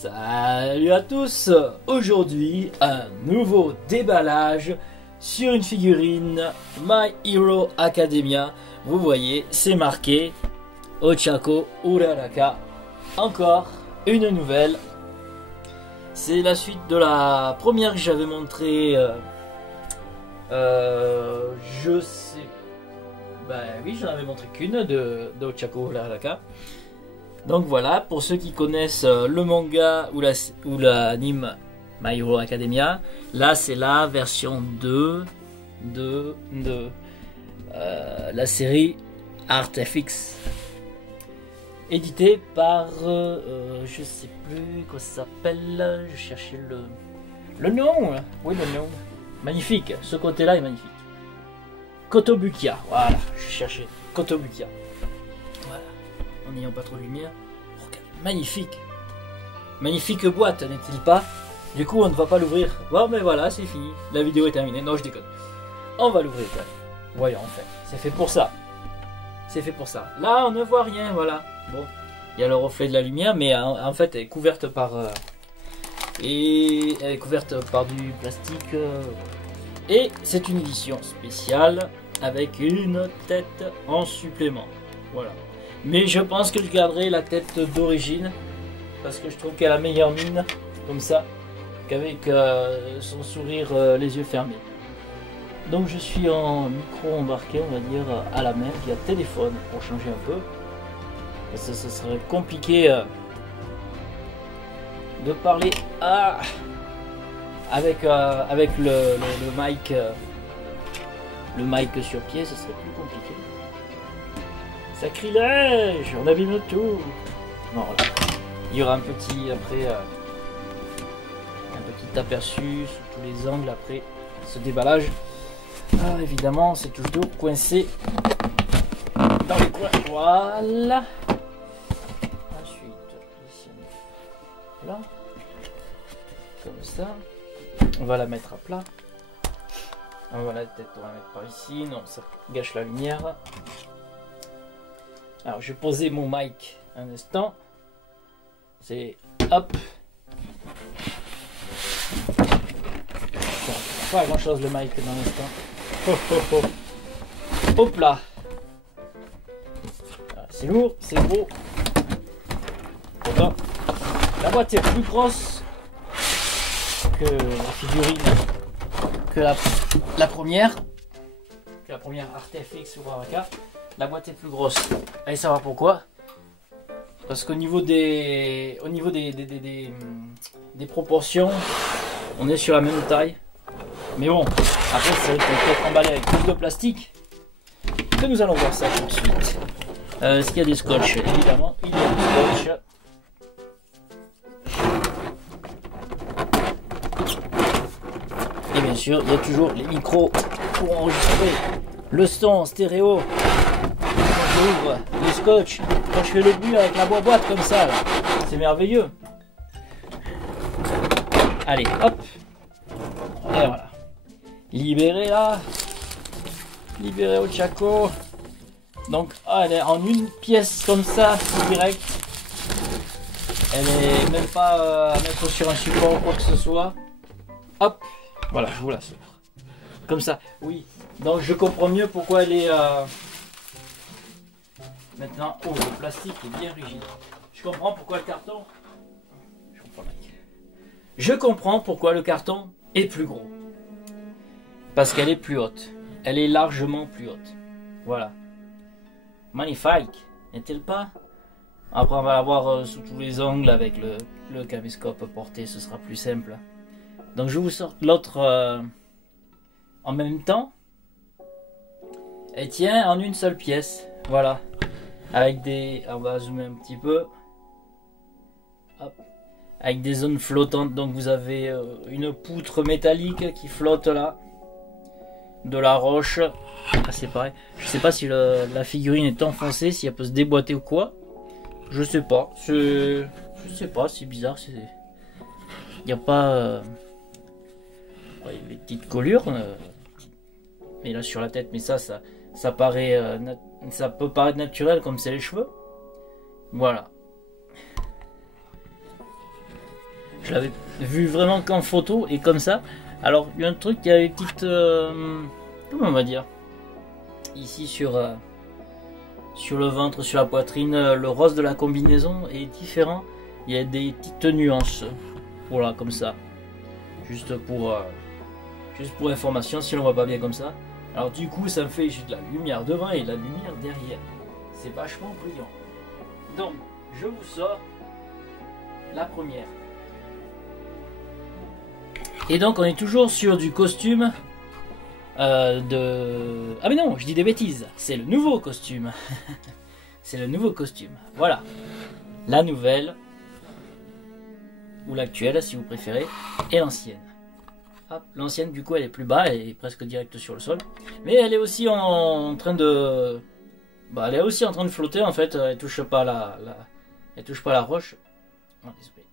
Salut à tous. Aujourd'hui, un nouveau déballage sur une figurine My Hero Academia. Vous voyez, c'est marqué Ochako Uraraka. Encore une nouvelle. C'est la suite de la première que j'avais montrée. Je sais. Ben oui, j'en avais montré qu'une de Ochako Uraraka. Donc voilà, pour ceux qui connaissent le manga ou l'anime My Hero Academia, là c'est la version 2 de la série ArtFX, édité par je sais plus comment ça s'appelle, je cherchais le nom, oui le nom, magnifique, ce côté là est magnifique, Kotobukiya, voilà, je cherchais Kotobukiya. En n'ayant pas trop de lumière. Regarde, magnifique. Magnifique boîte, n'est-il pas? Du coup, on ne va pas l'ouvrir. Bon, mais voilà, c'est fini. La vidéo est terminée. Non, je déconne. On va l'ouvrir quand même. Voyons, en fait. C'est fait pour ça. C'est fait pour ça. Là, on ne voit rien, voilà. Bon, il y a le reflet de la lumière, mais en fait, elle est couverte par... et elle est couverte par du plastique. Et c'est une édition spéciale avec une tête en supplément. Voilà. Mais je pense que je garderai la tête d'origine parce que je trouve qu'elle a la meilleure mine comme ça qu'avec son sourire les yeux fermés. Donc je suis en micro embarqué, on va dire à la main via téléphone pour changer un peu parce que ce serait compliqué de parler avec le mic sur pied, ce serait plus compliqué. Sacrilège, on abîme tout. Bon, voilà. Il y aura un petit après un petit aperçu sous tous les angles après ce déballage. Évidemment, c'est toujours coincé dans les coins. Voilà. Ensuite, ici là, comme ça. On va la mettre à plat. Voilà, peut-être on va la mettre par ici. Non, ça gâche la lumière. Alors je vais poser mon mic un instant. C'est hop. Pas grand chose le mic dans l'instant. Hop là. C'est lourd, c'est gros. Pourtant, la boîte est plus grosse que la figurine, que la première ArtFX Uraraka. La boîte est plus grosse. Allez savoir pourquoi. Parce qu'au niveau des proportions, on est sur la même taille. Mais bon, après c'est vrai qu'on peut être emballé avec plus de plastique. Que nous allons voir ça tout de suite. Est-ce qu'il y a des scotch? Évidemment, il y a des scotch. Et bien sûr, il y a toujours les micros pour enregistrer le son en stéréo. J'ouvre le scotch, quand je fais le bruit avec la boîte comme ça, c'est merveilleux. Allez, hop. Et voilà. Libéré là. Libéré Ochako. Donc, elle est en une pièce comme ça, direct. Elle est même pas à mettre sur un support ou quoi que ce soit. Hop. Voilà, je vous la sors. Comme ça, oui. Donc, je comprends mieux pourquoi elle est... Maintenant, oh, le plastique est bien rigide. Je comprends pourquoi le carton... Je comprends pourquoi le carton est plus gros. Parce qu'elle est plus haute. Elle est largement plus haute. Voilà. Magnifique, n'est-elle pas? Après, on va la voir sous tous les angles avec le caméscope porté. Ce sera plus simple. Donc, je vous sors l'autre en même temps. Elle tient en une seule pièce. Voilà. Avec des... On va zoomer un petit peu. Hop. Avec des zones flottantes. Donc vous avez une poutre métallique qui flotte là. De la roche. C'est pareil. Je sais pas si la figurine est enfoncée, si elle peut se déboîter ou quoi. Je sais pas. Je sais pas, c'est bizarre. Il n'y a pas... les petites collures. Mais là sur la tête. Mais ça paraît... ça peut paraître naturel comme c'est les cheveux. Voilà. Je l'avais vu vraiment qu'en photo et comme ça. Alors, il y a un truc, il y a une petite... comment on va dire? Ici sur le ventre, sur la poitrine, le rose de la combinaison est différent. Il y a des petites nuances. Voilà, comme ça. Juste pour information, si on ne voit pas bien comme ça. Alors du coup, ça me fait juste de la lumière devant et de la lumière derrière. C'est vachement brillant. Donc, je vous sors la première. Et donc, on est toujours sur du costume de... Ah mais non, je dis des bêtises. C'est le nouveau costume. C'est le nouveau costume. Voilà. La nouvelle, ou l'actuelle si vous préférez, et l'ancienne. L'ancienne du coup elle est plus bas, elle est presque direct sur le sol. Mais elle est aussi en train de... elle est aussi en train de flotter en fait, elle touche pas elle touche pas la roche. Oh, désolé.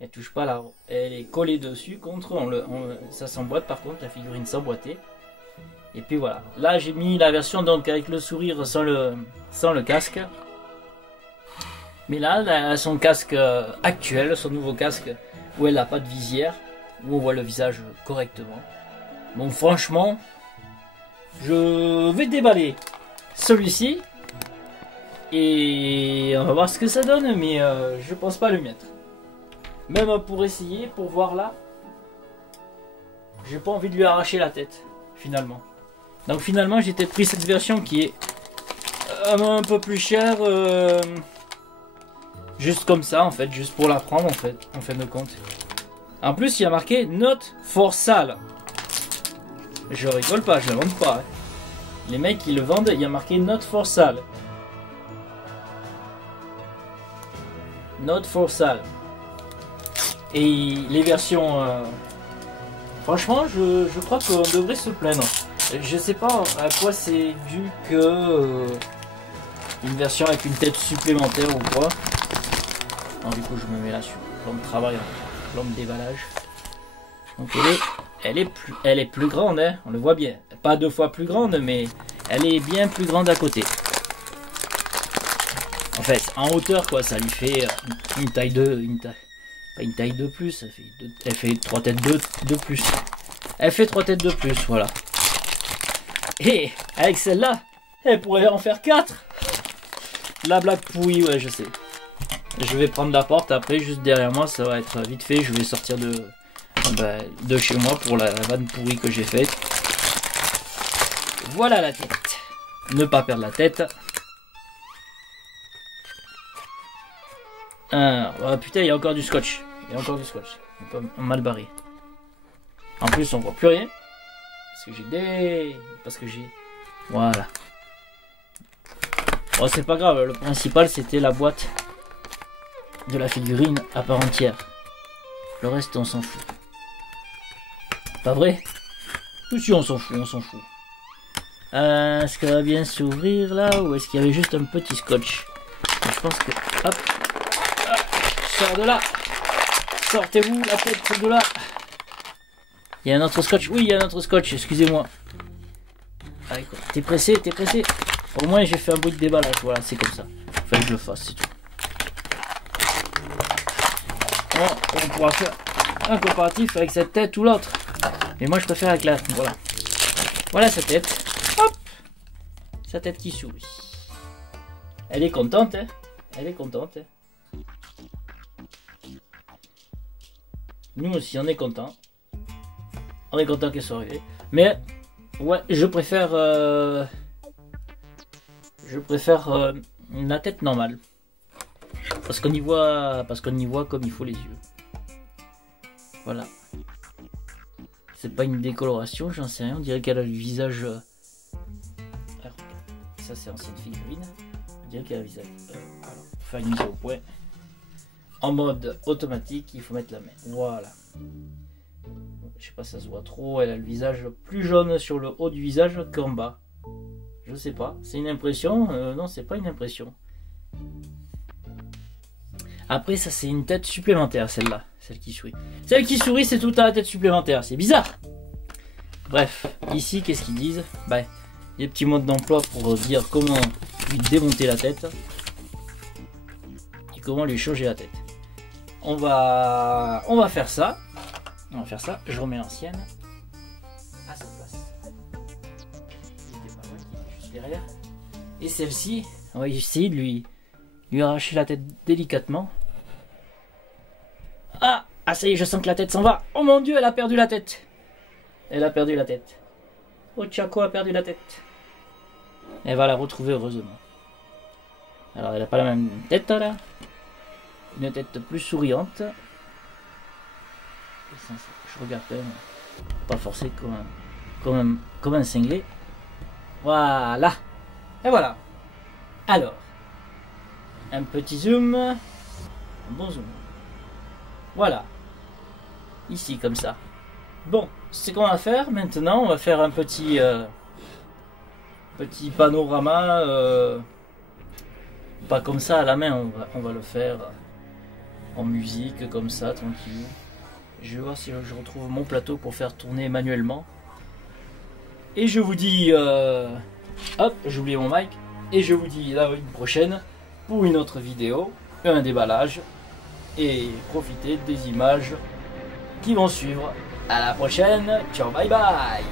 Elle touche pas la... Elle est collée dessus contre... ça s'emboîte par contre, la figurine s'emboîtait. Et puis voilà. Là j'ai mis la version donc avec le sourire sans le casque. Mais là, elle a son casque actuel, son nouveau casque, où elle n'a pas de visière, où on voit le visage correctement. Donc franchement, je vais déballer celui-ci. Et on va voir ce que ça donne, mais je pense pas le mettre. Même pour essayer, pour voir là, j'ai pas envie de lui arracher la tête, finalement. Donc finalement, j'ai peut-être pris cette version qui est un peu plus chère, juste comme ça, en fait, juste pour la prendre, en fin de compte. En plus, il y a marqué Not for Sale. Je rigole pas, je la vends pas. Hein. Les mecs qui le vendent, il y a marqué Not for Sale. Not for Sale. Et les versions... Franchement, je crois qu'on devrait se plaindre. Je sais pas à quoi c'est dû que... une version avec une tête supplémentaire ou quoi. Alors, du coup, je me mets là sur le plan de travail, le plan de déballage. Donc elle est plus grande, hein, on le voit bien. Pas 2 fois plus grande, mais elle est bien plus grande à côté. En fait, en hauteur, quoi, ça lui fait une taille de... pas une taille de plus, elle fait 3 têtes de plus. Elle fait 3 têtes de plus, voilà. Et avec celle-là, elle pourrait en faire 4. La blague pourrie, ouais, je sais. Je vais prendre la porte après, juste derrière moi, ça va être vite fait. Je vais sortir de chez moi pour la vanne pourrie que j'ai faite. Voilà la tête. Ne pas perdre la tête. Oh, putain, il y a encore du scotch. Il y a encore du scotch. Mal barré. En plus, on voit plus rien. Parce que j'ai... Voilà. Bon, c'est pas grave. Le principal, c'était la boîte de la figurine à part entière. Le reste, on s'en fout. Pas vrai? Ou si on s'en fout, on s'en fout. Est-ce qu'elle va bien s'ouvrir là? Ou est-ce qu'il y avait juste un petit scotch? Je pense que... Hop. Sors de là. Sortez-vous la tête de là. Il y a un autre scotch. Oui, il y a un autre scotch, excusez-moi. Allez, quoi. T'es pressé, t'es pressé. Au moins, j'ai fait un bruit de déballage. Voilà, c'est comme ça. Fallait que je le fasse, c'est tout. Bon, on pourra faire un comparatif avec cette tête ou l'autre. Mais moi, je préfère avec la... Voilà. Voilà sa tête. Hop. Sa tête qui sourit. Elle est contente, hein. Elle est contente, hein. Nous aussi, on est content. On est content qu'elle soit arrivée. Mais, ouais, je préfère la tête normale. Parce qu'on y voit comme il faut les yeux. Voilà. C'est pas une décoloration, j'en sais rien. On dirait qu'elle a le visage... Alors, ça, c'est ancienne figurine. On dirait qu'elle a le visage... alors, pour faire une mise au point. En mode automatique, il faut mettre la main. Voilà. Je sais pas si ça se voit trop. Elle a le visage plus jaune sur le haut du visage qu'en bas. Je sais pas. C'est une impression. Non, c'est pas une impression. Après, ça, c'est une tête supplémentaire, celle-là. Celle qui sourit. Celle qui sourit, c'est tout à la tête supplémentaire. C'est bizarre. Bref. Ici, qu'est-ce qu'ils disent? Bah, il y a des petits modes d'emploi pour dire comment lui démonter la tête. Et comment lui changer la tête. on va faire ça. On va faire ça. Je remets l'ancienne à sa place. Il était pas loin, il était juste derrière. Et celle-ci, on va essayer de lui arracher la tête délicatement. Ah, ça y est, je sens que la tête s'en va. Oh mon Dieu, elle a perdu la tête. Elle a perdu la tête. Ochako a perdu la tête. Elle va la retrouver heureusement. Alors elle n'a pas la même tête là. Une tête plus souriante. Je regarde quand même. Pas forcé comme un cinglé. Voilà. Et voilà. Alors. Un petit zoom. Un bon zoom. Voilà. Ici comme ça. Bon, c'est qu'on va faire maintenant. On va faire un petit panorama. Pas comme ça à la main. On va le faire en musique comme ça, tranquille. Je vais voir si je retrouve mon plateau pour faire tourner manuellement. Et je vous dis... hop, j'ai oublié mon mic. Et je vous dis la une prochaine pour une autre vidéo, un déballage. Et profitez des images qui vont suivre. À la prochaine. Ciao, bye bye.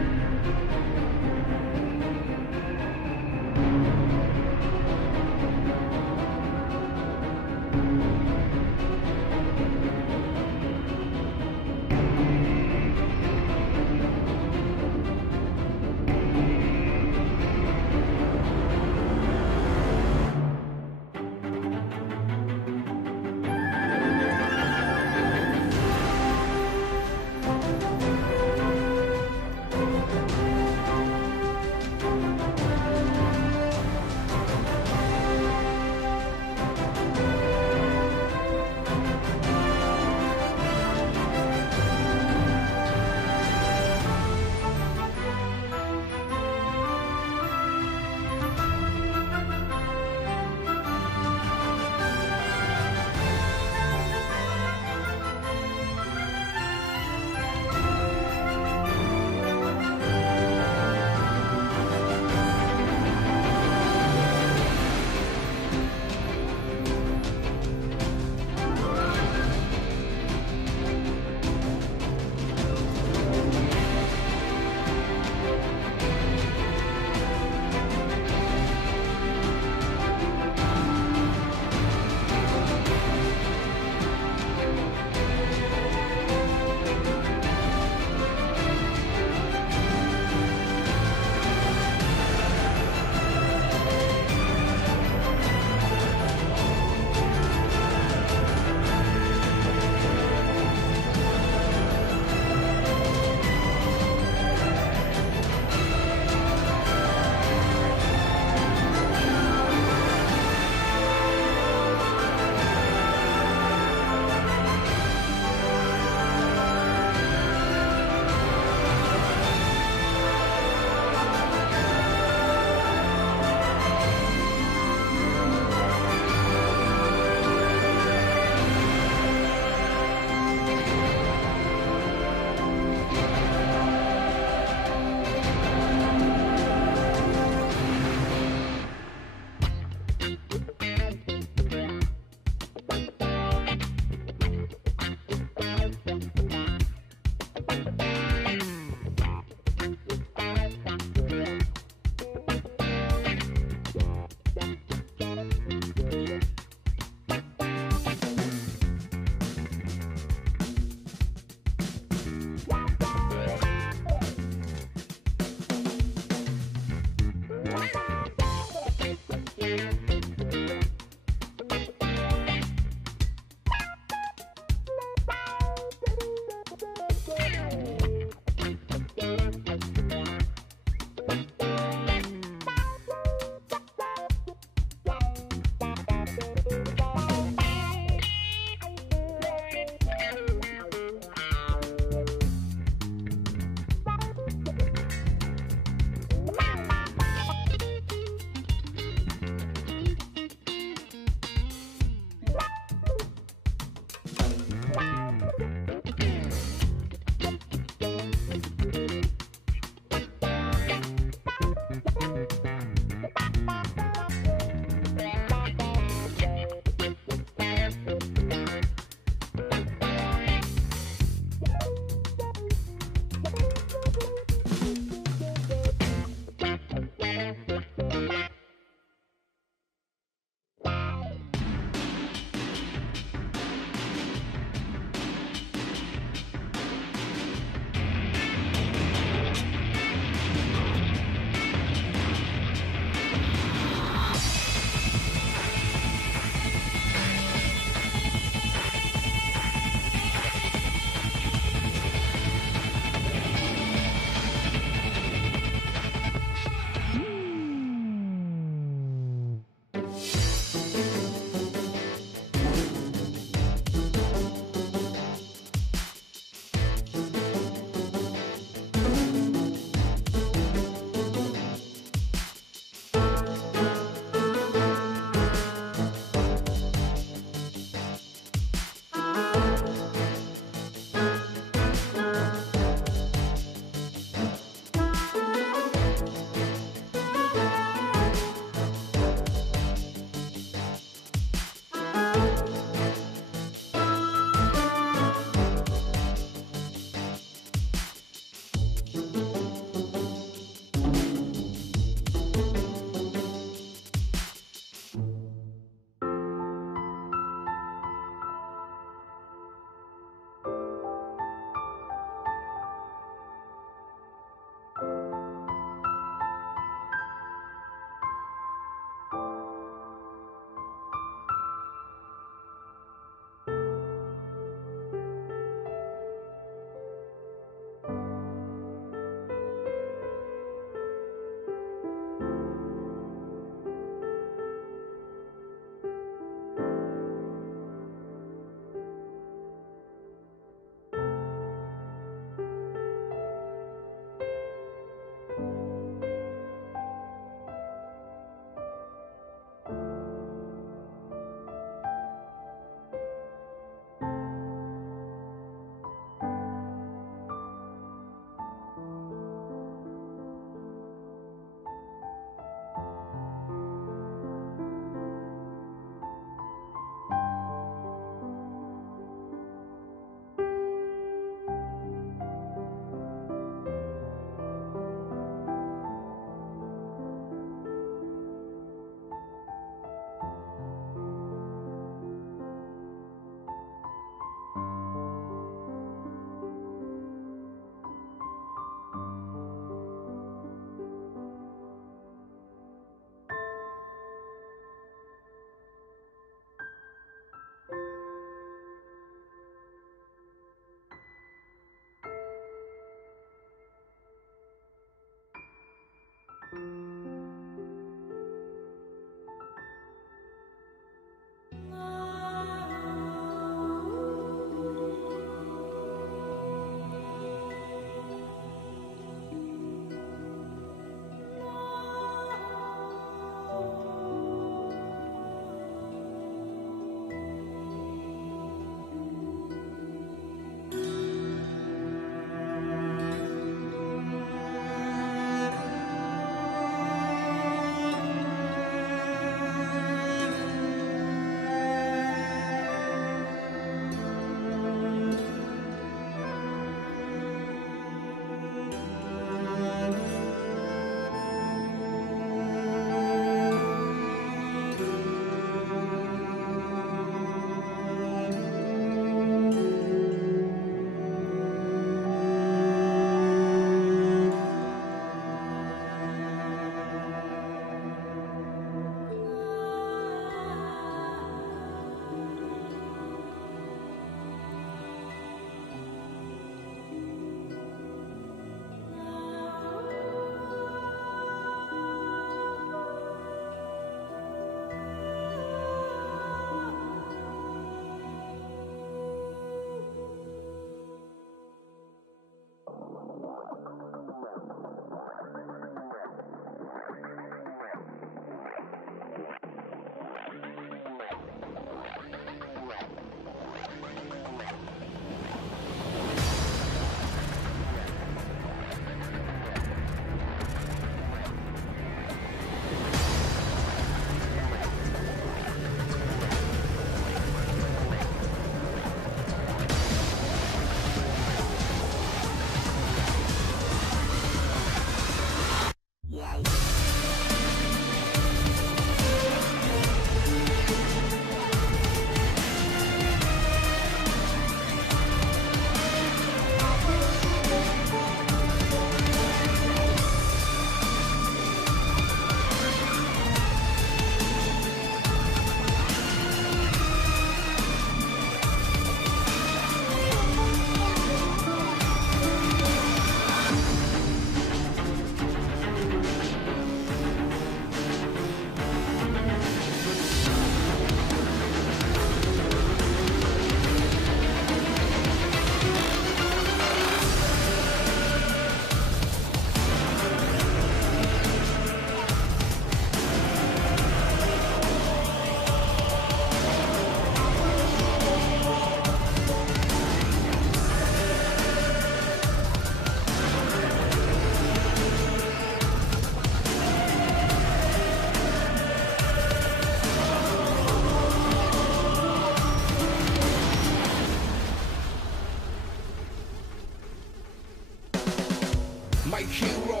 My hero,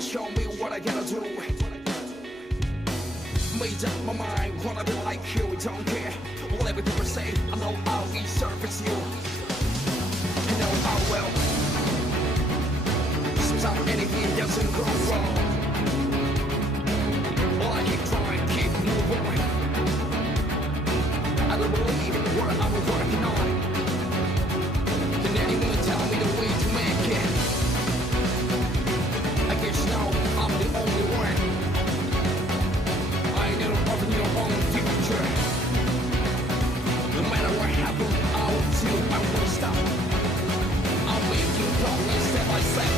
show me what I gotta do. Made up my mind, wanna be like you, don't care whatever people say. I know I'll be service you. I know I will. Sometimes anything doesn't go wrong. Well, I keep trying, keep moving. I don't believe what I'm working on. Can anyone tell me the way to make it? I guess now I'm the only one. I need to open your own future. No matter what happens, I'll do. I won't stop. I'll make you progress step by step.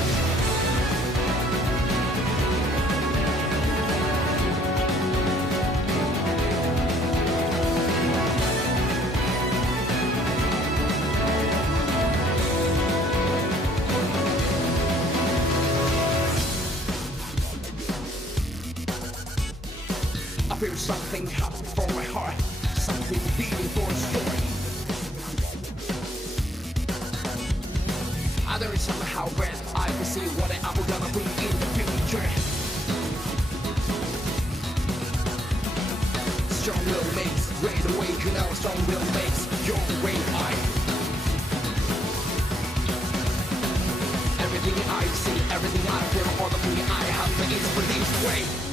I feel something hot from my heart, something beating for a story. There is somehow when I can see what I'm gonna be in the future. Strong will makes great awaken, now strong will makes your way. Everything I see, everything I feel, all the thing I have is for this way.